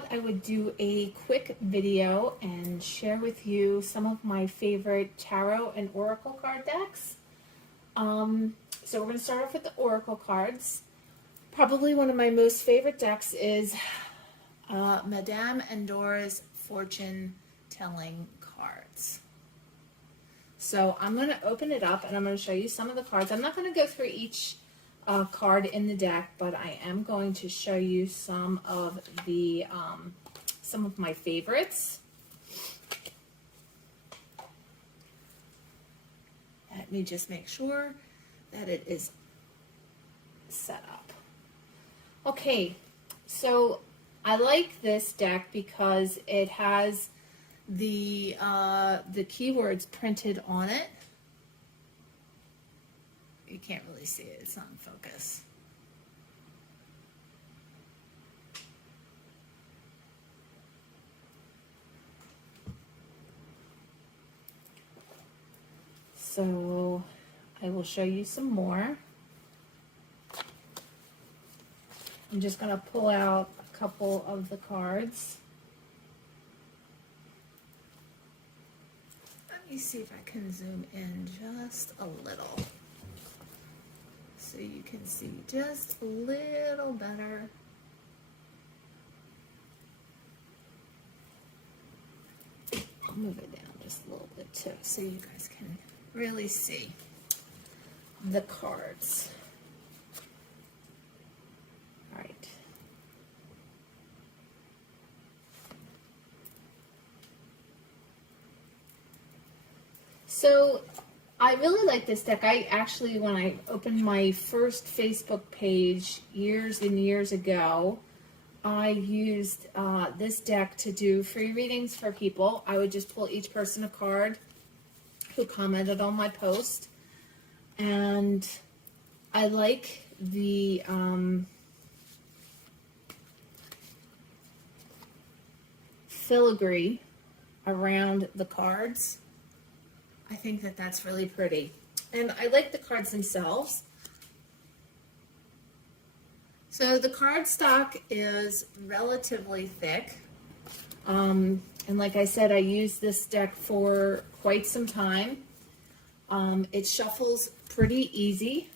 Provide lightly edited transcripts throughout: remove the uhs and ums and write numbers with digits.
thought I would do a quick video and share with you some of my favorite tarot and oracle card decks. So we're going to start off with the oracle cards. Probably one of my most favorite decks is Madame Endora's fortune telling cards. So I'm going to open it up and I'm going to show you some of the cards. I'm not going to go through each card in the deck, but I am going to show you some of the some of my favorites. Let me just make sure that it is set up. Okay, so I like this deck because it has the keywords printed on it. You can't really see it, it's not in focus. So I will show you some more. I'm just going to pull out a couple of the cards. Let me see if I can zoom in just a little so you can see just a little better. I'll move it down just a little bit too so you guys can really see the cards. All right. So I really like this deck. I actually, when I opened my first Facebook page years and years ago, I used this deck to do free readings for people. I would just pull each person a card who commented on my post. And I like the filigree around the cards. I think that that's really pretty. And I like the cards themselves. So the card stock is relatively thick. And like I said, I used this deck for quite some time. It shuffles pretty easy.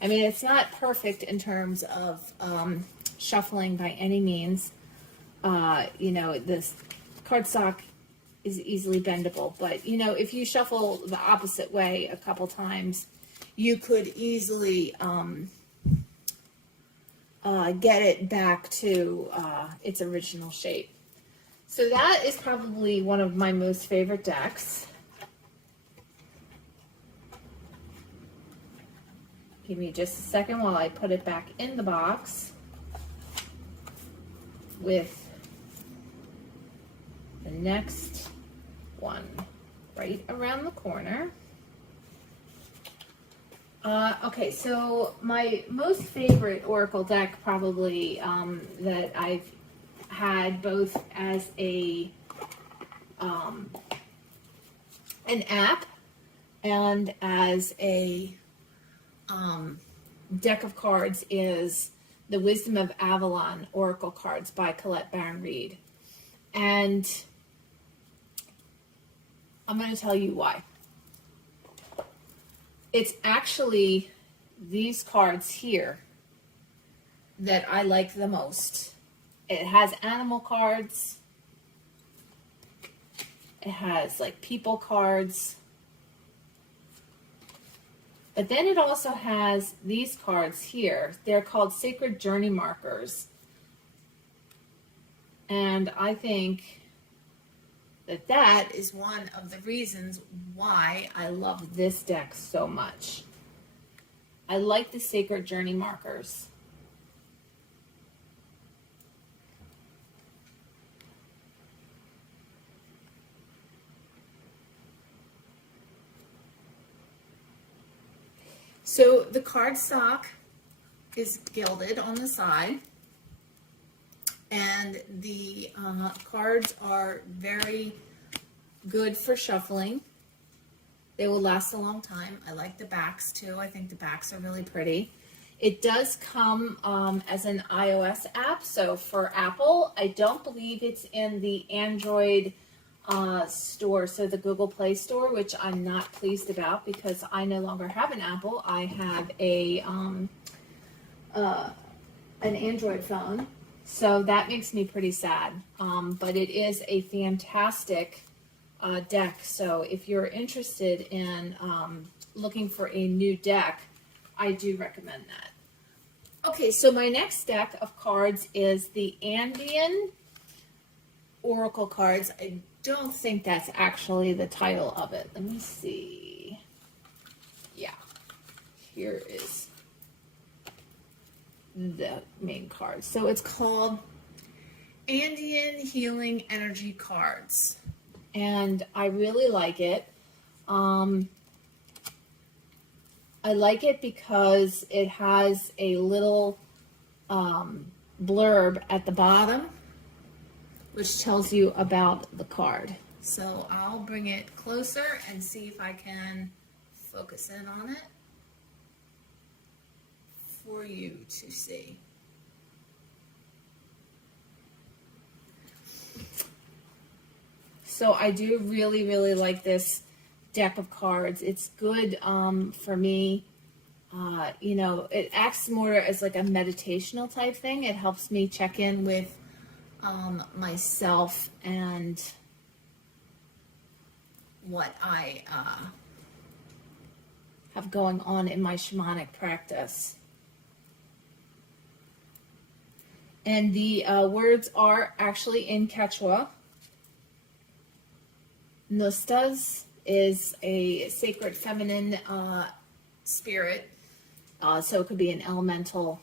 I mean, it's not perfect in terms of shuffling by any means. You know, this cardstock is easily bendable, but you know, if you shuffle the opposite way a couple times, you could easily get it back to its original shape. So that is probably one of my most favorite decks. Give me just a second while I put it back in the box with the next one right around the corner. Okay, so my most favorite oracle deck probably that I've had both as an app and as a deck of cards is the Wisdom of Avalon Oracle Cards by Colette Baron Reid. And I'm going to tell you why. It's actually these cards here that I like the most. It has animal cards. It has like people cards. But then it also has these cards here. They're called Sacred Journey Markers. And I think that is one of the reasons why I love this deck so much. I like the Sacred Journey Markers. So the cardstock is gilded on the side, and the cards are very good for shuffling. They will last a long time. I like the backs too. I think the backs are really pretty. It does come as an iOS app, so for Apple, I don't believe it's in the Android store, so the Google Play Store, which I'm not pleased about because I no longer have an Apple. I have an Android phone, so that makes me pretty sad. But it is a fantastic deck, so if you're interested in looking for a new deck, I do recommend that. Okay, so my next deck of cards is the Andean Oracle cards. I don't think that's actually the title of it. Let me see. Yeah, here is the main card. So it's called Andean Healing Energy Cards, and I really like it. I like it because it has a little blurb at the bottom which tells you about the card. So I'll bring it closer and see if I can focus in on it for you to see. So I do really, really like this deck of cards. It's good for me. You know, it acts more as like a meditational type thing. It helps me check in with myself and what I have going on in my shamanic practice. And the words are actually in Quechua. Nustas is a sacred feminine spirit, so it could be an elemental.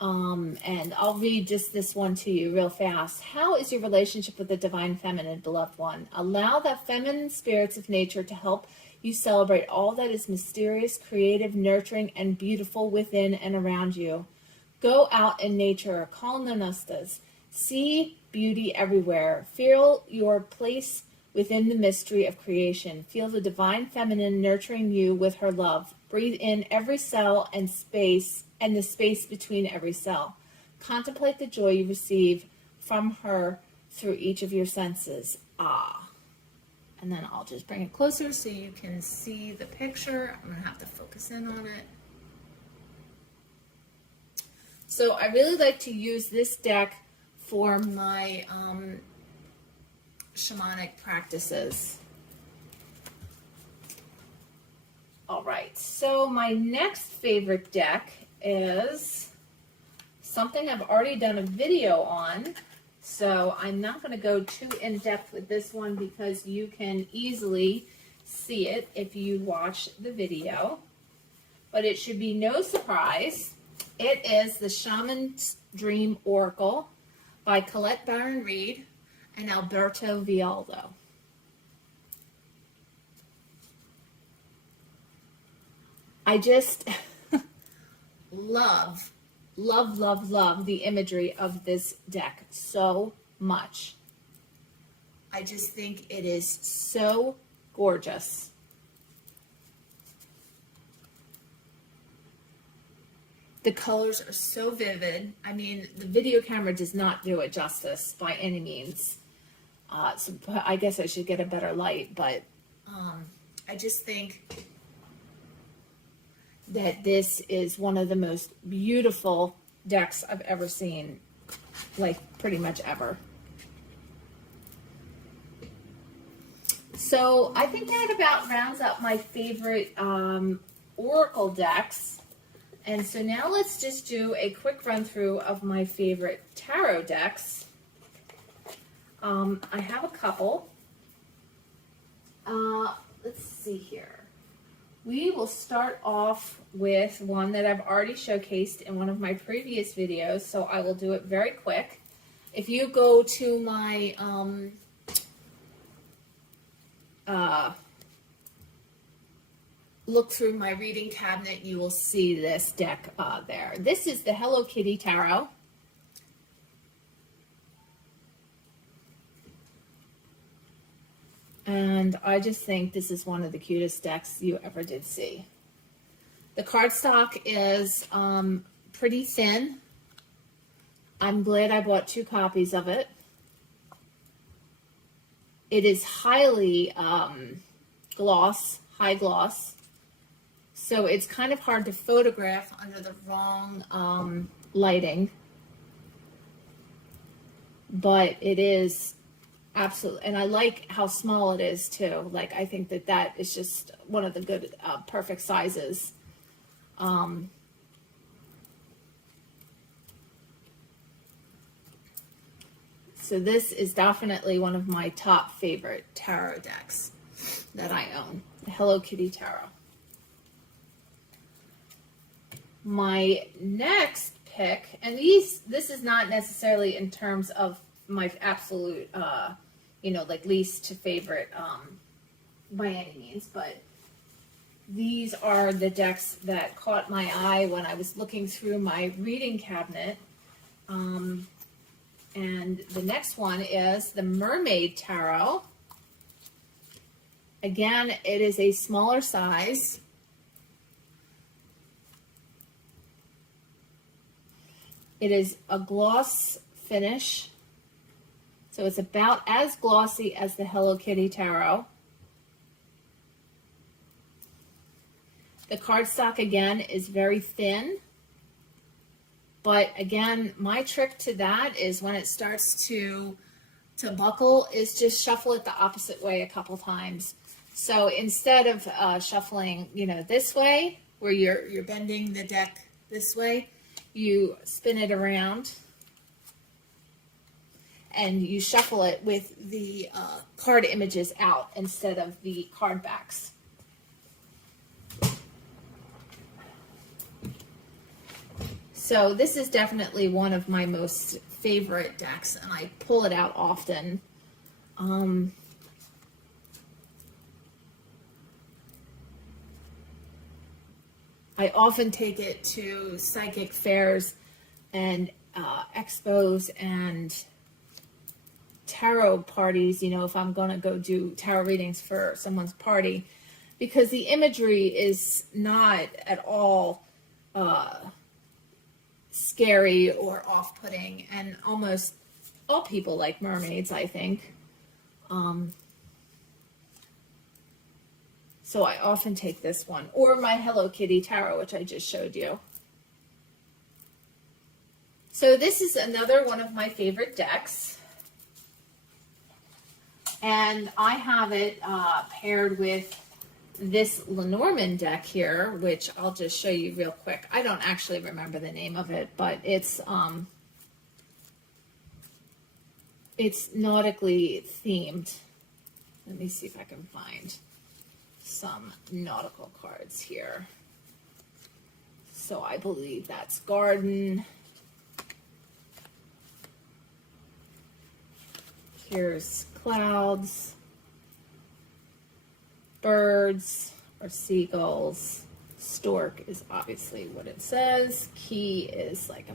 And I'll read just this one to you real fast. How is your relationship with the divine feminine, beloved one? Allow the feminine spirits of nature to help you celebrate all that is mysterious, creative, nurturing, and beautiful within and around you. Go out in nature, call nanustas, see beauty everywhere, feel your place within the mystery of creation. Feel the divine feminine nurturing you with her love. Breathe in every cell and space, and the space between every cell. Contemplate the joy you receive from her through each of your senses. Ah. And then I'll just bring it closer so you can see the picture. I'm going to have to focus in on it. So I really like to use this deck for my shamanic practices. All right, so my next favorite deck is something I've already done a video on, so I'm not going to go too in-depth with this one because you can easily see it if you watch the video, but it should be no surprise. It is the Shaman's Dream Oracle by Colette Baron Reed and Alberto Vialdo. I just love the imagery of this deck so much. I just think it is so gorgeous. The colors are so vivid. I mean, the video camera does not do it justice by any means. So I guess I should get a better light, but I just think that this is one of the most beautiful decks I've ever seen, like pretty much ever. So I think that about rounds up my favorite Oracle decks. And so now let's just do a quick run through of my favorite tarot decks. I have a couple. Let's see here. We will start off with one that I've already showcased in one of my previous videos, so I will do it very quick. If you go to my look through my reading cabinet, you will see this deck there. This is the Hello Kitty Tarot. And I just think this is one of the cutest decks you ever did see. The cardstock is pretty thin. I'm glad I bought 2 copies of it. It is highly high gloss. So it's kind of hard to photograph under the wrong lighting. But it is absolutely, and I like how small it is too. Like, I think that that is just one of the good, perfect sizes. So this is definitely one of my top favorite tarot decks that I own, the Hello Kitty Tarot. My next pick, and this is not necessarily in terms of my absolute, like least to favorite by any means, but these are the decks that caught my eye when I was looking through my reading cabinet. And the next one is the Mermaid Tarot. Again, it is a smaller size. It is a gloss finish. So it's about as glossy as the Hello Kitty Tarot. The cardstock, again, is very thin. But again, my trick to that is when it starts to buckle is just shuffle it the opposite way a couple times. So instead of shuffling, this way, where you're bending the deck this way, you spin it around and you shuffle it with the card images out instead of the card backs. So this is definitely one of my most favorite decks, and I pull it out often. I often take it to psychic fairs and expos and tarot parties, if I'm going to go do tarot readings for someone's party, because the imagery is not at all scary or off-putting, and almost all people like mermaids, I think. So I often take this one, or my Hello Kitty Tarot, which I just showed you. So this is another one of my favorite decks, and I have it paired with this Lenormand deck here, which I'll just show you real quick. I don't actually remember the name of it, but it's nautically themed. Let me see if I can find some nautical cards here. So I believe that's garden. Here's clouds, birds or seagulls. Stork is obviously what it says. Key is like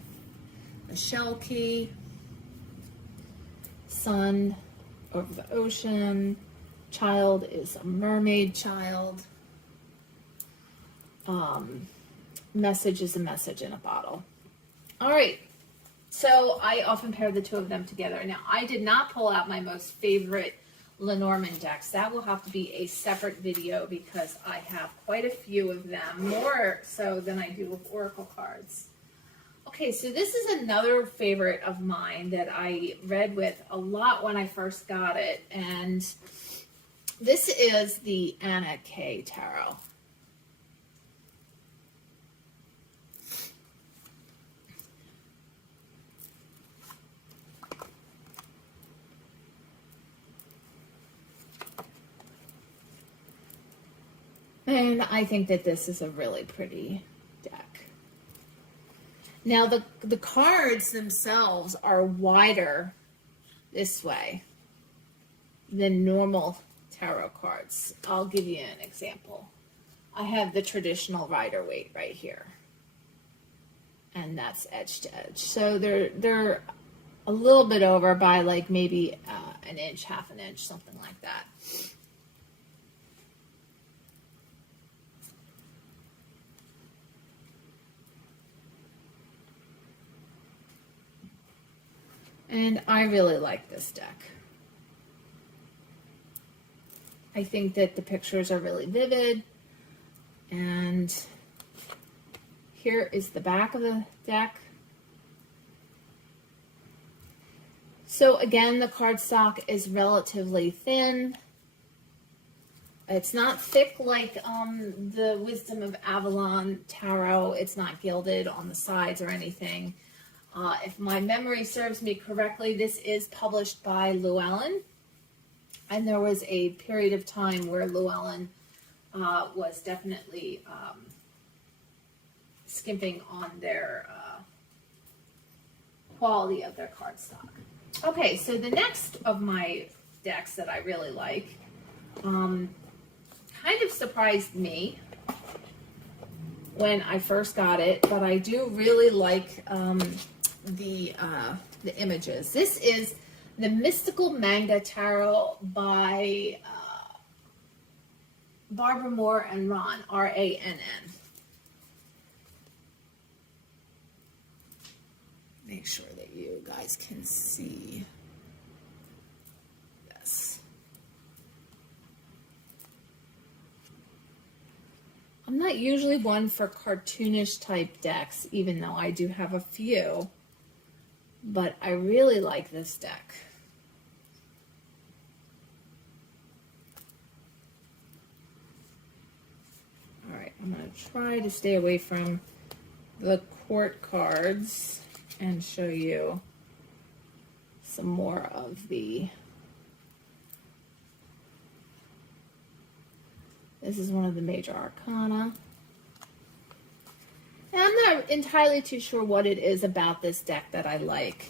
a shell key. Sun over the ocean. Child is a mermaid child. Message is a message in a bottle. All right. So I often pair the two of them together. Now, I did not pull out my most favorite Lenormand decks. That will have to be a separate video because I have quite a few of them, more so than I do with oracle cards. Okay, so this is another favorite of mine that I read with a lot when I first got it, and this is the Anna K Tarot. And I think that this is a really pretty deck. Now, the cards themselves are wider this way than normal tarot cards. I'll give you an example. I have the traditional Rider-Waite right here. And that's edge to edge. So they're a little bit over by like maybe an inch, half an inch, something like that. And I really like this deck. I think that the pictures are really vivid. And here is the back of the deck. So again, the cardstock is relatively thin. It's not thick like the Wisdom of Avalon Tarot. It's not gilded on the sides or anything. If my memory serves me correctly, this is published by Llewellyn. And there was a period of time where Llewellyn was definitely skimping on their quality of their cardstock. Okay, so the next of my decks that I really like kind of surprised me when I first got it, but I do really like the images. This is the Mystical Manga Tarot by Barbara Moore and Ron, R-A-N-N. Make sure that you guys can see this. I'm not usually one for cartoonish type decks, even though I do have a few, but I really like this deck. All right, I'm going to try to stay away from the court cards and show you some more of the... This is one of the major arcana. And I'm not entirely too sure what it is about this deck that I like.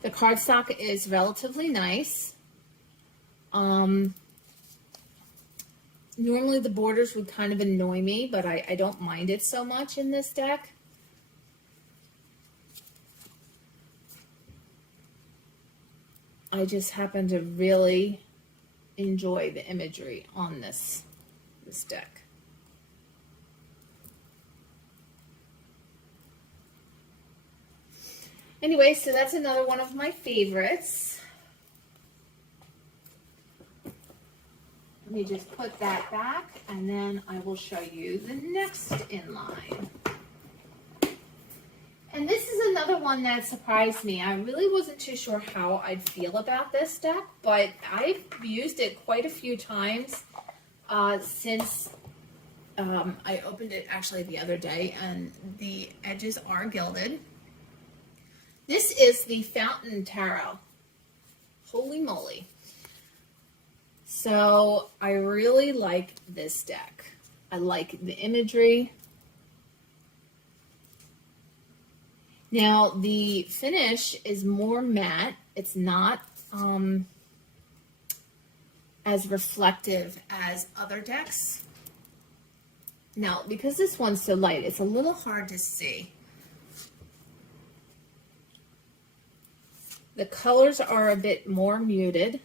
The cardstock is relatively nice. Normally the borders would kind of annoy me, but I don't mind it so much in this deck. I just happen to really enjoy the imagery on this deck. Anyway, so that's another one of my favorites. Let me just put that back, and then I will show you the next in line. And this is another one that surprised me. I really wasn't too sure how I'd feel about this deck, but I've used it quite a few times since I opened it actually the other day, and the edges are gilded. This is the Fountain Tarot. Holy moly. So I really like this deck. I like the imagery. Now the finish is more matte. It's not as reflective as other decks. Now, because this one's so light, it's a little hard to see. The colors are a bit more muted.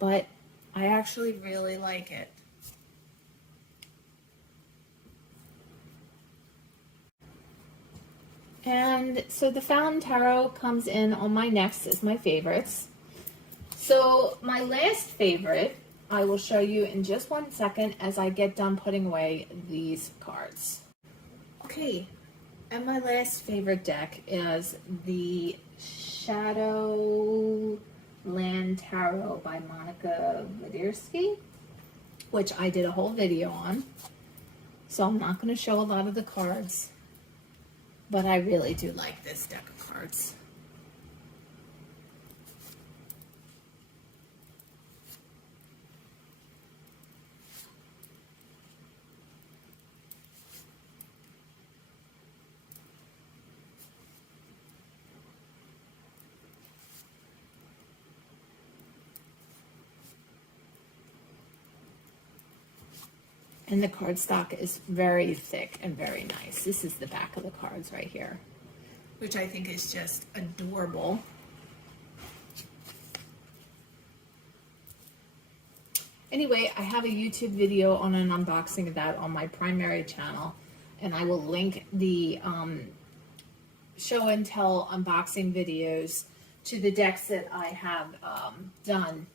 But I actually really like it. And so the Fountain Tarot comes in on my next as my favorites. So my last favorite, I will show you in just 1 second as I get done putting away these cards. Okay, and my last favorite deck is the Shadowland Tarot by Monica Widirsky, which I did a whole video on. So I'm not going to show a lot of the cards, but I really do like this deck of cards. And the cardstock is very thick and very nice. This is the back of the cards right here, which I think is just adorable. Anyway, I have a YouTube video on an unboxing of that on my primary channel. and I will link the show and tell unboxing videos to the decks that I have done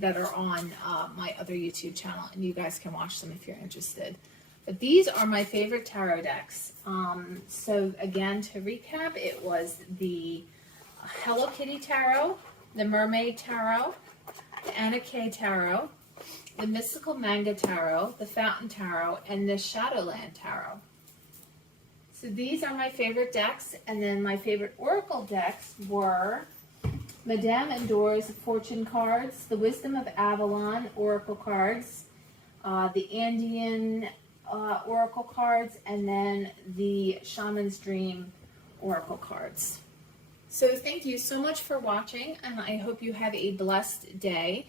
that are on my other YouTube channel, and you guys can watch them if you're interested. But these are my favorite tarot decks. So again, to recap, it was the Hello Kitty Tarot, the Mermaid Tarot, the Anna Kay Tarot, the Mystical Manga Tarot, the Fountain Tarot, and the Shadowland Tarot. So these are my favorite decks, and then my favorite oracle decks were Madame Endor's Fortune cards, the Wisdom of Avalon oracle cards, the Andean oracle cards, and then the Shaman's Dream oracle cards. So thank you so much for watching, and I hope you have a blessed day.